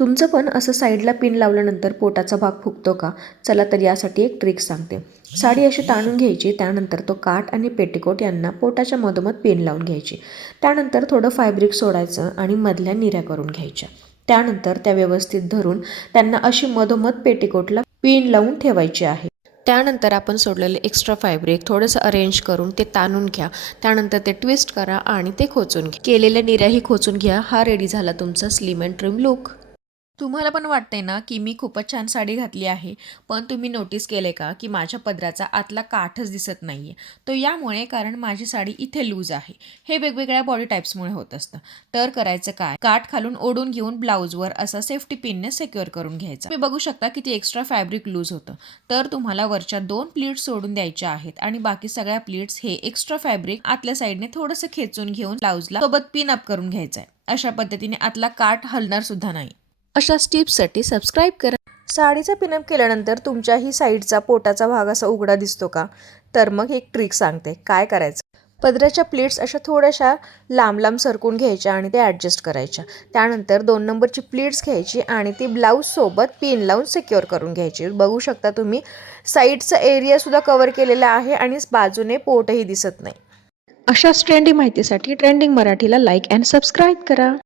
तुमचं पण असं साईडला पिन लावल्यानंतर पोटाचा भाग फुगतो का? चला तर यासाठी एक ट्रिक सांगते. साडी अशी ताणून घ्यायची त्यानंतर तो काठ आणि पेटीकोट यांना पोटाच्या मधोमध पिन लावून घ्यायची. त्यानंतर थोडं फायब्रिक सोडायचं आणि मधल्या निऱ्या करून घ्यायच्या. त्यानंतर त्या व्यवस्थित धरून त्यांना अशी मधोमध पेटीकोटला पिन लावून ठेवायची आहे. त्यानंतर आपण सोडलेले एक्स्ट्रा फॅब्रिक थोडंसं अरेंज करून ते ताणून घ्या. त्यानंतर ते ट्विस्ट करा आणि ते खोचून घ्या. केलेल्या निऱ्याही खोचून घ्या. हा रेडी झाला तुमचा स्लिम अँड ट्रिम लुक तुम्हाला पण वाटतंय ना की मी खूपच छान साडी घातली आहे पण तुम्ही नोटीस केले का की माझ्या पदराचा आतला काठच दिसत नाही आहे तो यामुळे कारण माझी साडी इथे लूज आहे. हे वेगवेगळ्या बॉडी टाईप्समुळे होत असतं. तर करायचं काय? काठ खालून ओढून घेऊन ब्लाऊजवर असा सेफ्टी पिनने सेक्युअर करून घ्यायचा. तुम्ही बघू शकता किती एक्स्ट्रा फॅब्रिक लूज होतं. तर तुम्हाला वरच्या दोन प्लीट्स सोडून द्यायच्या आहेत आणि बाकी सगळ्या प्लीट्स हे एक्स्ट्रा फॅब्रिक आतल्या साईडने थोडंसं खेचून घेऊन ब्लाऊजला सोबत पिन अप करून घ्यायचं आहे अशा पद्धतीने आतला काठ हलणार सुद्धा नाही. अशा टिप्ससाठी सबस्क्राईब करा. साडीचा पिनअप केल्यानंतर तुमच्याही साईडचा पोटाचा भाग असा उघडा दिसतो का? तर मग एक ट्रिक सांगते. काय करायचं? पदराच्या प्लेट्स अशा थोड्याशा लांब लांब सरकून घ्यायच्या आणि ते ॲडजस्ट करायच्या. त्यानंतर दोन नंबरची प्लेट्स घ्यायची आणि ती ब्लाऊजसोबत पिन लावून सिक्युअर करून घ्यायची. बघू शकता तुम्ही साईडचा एरियासुद्धा कवर केलेला आहे आणि बाजूने पोटही दिसत नाही. अशाच ट्रेंडिंग माहितीसाठी ट्रेंडिंग मराठीला लाईक अँड सबस्क्राईब करा.